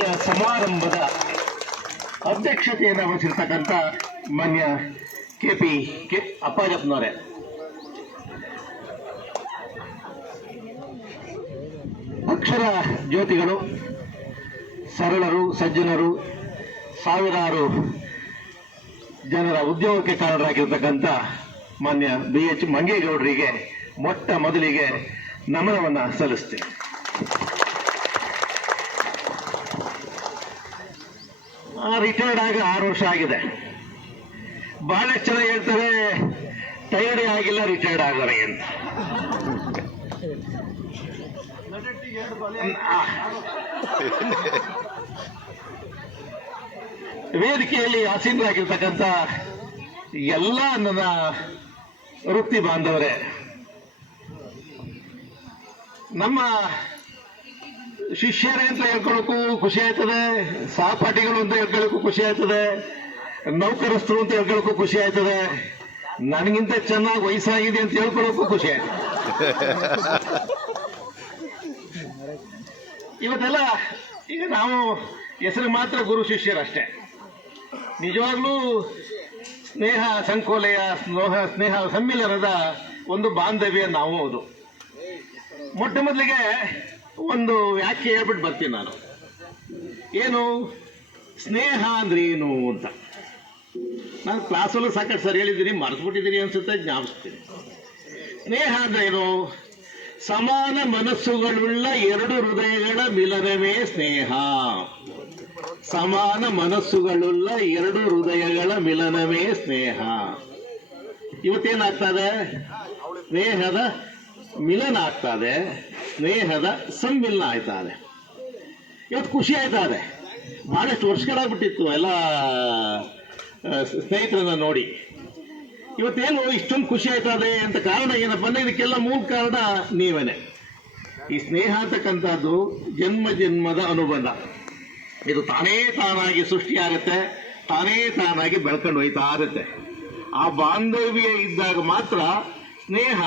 ಸಮಾರಂಭದ ಅಧ್ಯಕ್ಷತೆಯನ್ನು ವಹಿಸಿರ್ತಕ್ಕಂಥ ಮಾನ್ಯ ಕೆ ಪಿ ಕೆ. ಅಪ್ಪಾಜಪ್ಪನವರೇ. ಅಕ್ಷರ ಜ್ಯೋತಿಗಳು ಸರಳರು, ಸಜ್ಜನರು, ಸಾವಿರಾರು ಜನರ ಉದ್ಯೋಗಕ್ಕೆ ಕಾರಣರಾಗಿರ್ತಕ್ಕಂಥ ಮಾನ್ಯ ಬಿ ಎಚ್ ಮಂಗೇಗೌಡರಿಗೆ ಮೊಟ್ಟ ಮೊದಲಿಗೆ ನಮನವನ್ನು ಸಲ್ಲಿಸ್ತೀನಿ. ರಿಟೈರ್ಡ್ ಆಗಿ ಆರು ವರ್ಷ ಆಗಿದೆ ಬಹಳಷ್ಟು ಜನ ಹೇಳ್ತಾರೆ ಟೈರ್ಡ್ ಆಗಿಲ್ಲ ರಿಟೈರ್ಡ್ ಆಗಾರೆ ಅಂತ ಆ. ವೇದಿಕೆಯಲ್ಲಿ ಆಸೀನರಾಗಿರ್ತಕ್ಕಂಥ ಎಲ್ಲ ನನ್ನ ವೃತ್ತಿ ಬಾಂಧವರೇ, ನಮ್ಮ ಶಿಷ್ಯರೇ ಅಂತ ಹೇಳ್ಕೊಳಕ್ಕೂ ಖುಷಿ ಆಯ್ತದೆ, ಸಹಪಾಠಿಗಳು ಅಂತ ಹೇಳ್ಕೊಳಕ್ಕೂ ಖುಷಿ ಆಯ್ತದೆ, ನೌಕರಸ್ಥರು ಅಂತ ಹೇಳ್ಕೊಳಕ್ಕೂ ಖುಷಿ ಆಯ್ತದೆ. ನನಗಿಂತ ಚೆನ್ನಾಗಿ ವಯಸ್ಸಾಗಿದೆ ಅಂತ ಹೇಳ್ಕೊಳಕ್ಕೂ ಖುಷಿ ಆಯ್ತದೆ ಇವತ್ತೆಲ್ಲ ಈಗ ನಾವು ಹೆಸರು ಮಾತ್ರ ಗುರು ಶಿಷ್ಯರಷ್ಟೇ. ನಿಜವಾಗ್ಲೂ ಸ್ನೇಹ ಸಂಕೋಲೆಯ, ಸ್ನೋಹ, ಸ್ನೇಹ ಸಮ್ಮಿಲನದ ಒಂದು ಬಾಂಧವ್ಯ ನಾವು ಹೌದು ಮೊಟ್ಟ ಮೊದಲಿಗೆ ಒಂದು ವ್ಯಾಖ್ಯೆ ಹೇಳ್ಬಿಟ್ಟು ಬರ್ತೀನಿ ನಾನು. ಏನು? ಸ್ನೇಹ ಅಂದ್ರೆ ಏನು ಅಂತ. ನಾನು ಕ್ಲಾಸಲ್ಲೂ ಸಾಕಷ್ಟು ಸರಿ ಹೇಳಿದ್ದೀನಿ ಮರೆತುಬಿಟ್ಟಿದ್ದೀನಿ ಅನ್ಸುತ್ತೆ, ಜ್ಞಾಪಿಸ್ತೀನಿ. ಸ್ನೇಹ ಅಂದ್ರೆ ಏನು? ಸಮಾನ ಮನಸ್ಸುಗಳುಳ್ಳ ಎರಡು ಹೃದಯಗಳ ಮಿಲನವೇ ಸ್ನೇಹ. ಸಮಾನ ಮನಸ್ಸುಗಳುಳ್ಳ ಎರಡು ಹೃದಯಗಳ ಮಿಲನವೇ ಸ್ನೇಹ. ಇವತ್ತೇನಾಗ್ತದೆ? ಸ್ನೇಹದ ಮಿಲನ ಆಗ್ತದೆ, ಸ್ನೇಹದ ಸಂಮಿಲನ ಆಯ್ತಾ ಇದೆ ಇವತ್ತು ಖುಷಿ ಆಯ್ತಾ ಇದೆ ಬಹಳಷ್ಟು ವರ್ಷಗಳಾಗ್ಬಿಟ್ಟಿತ್ತು ಎಲ್ಲ ಸ್ನೇಹಿತರನ್ನ ನೋಡಿ. ಇವತ್ತೇನು ಇಷ್ಟೊಂದು ಖುಷಿ ಆಯ್ತದೆ ಅಂತ ಕಾರಣ ಏನಪ್ಪ ಅಂದ್ರೆ ಇದಕ್ಕೆಲ್ಲ ಮೂಲ ಕಾರಣ ನೀವೇನೆ. ಈ ಸ್ನೇಹ ಅಂತಕ್ಕಂಥದ್ದು ಜನ್ಮ ಜನ್ಮದ ಅನುಬಂಧ. ಇದು ತಾನೇ ತಾನಾಗಿ ಸೃಷ್ಟಿಯಾಗುತ್ತೆ ತಾನೇ ತಾನಾಗಿ ಬೆಳ್ಕೊಂಡು ಹೋಯ್ತಾ ಇರುತ್ತೆ. ಆ ಬಾಂಧವ್ಯ ಇದ್ದಾಗ ಮಾತ್ರ ಸ್ನೇಹ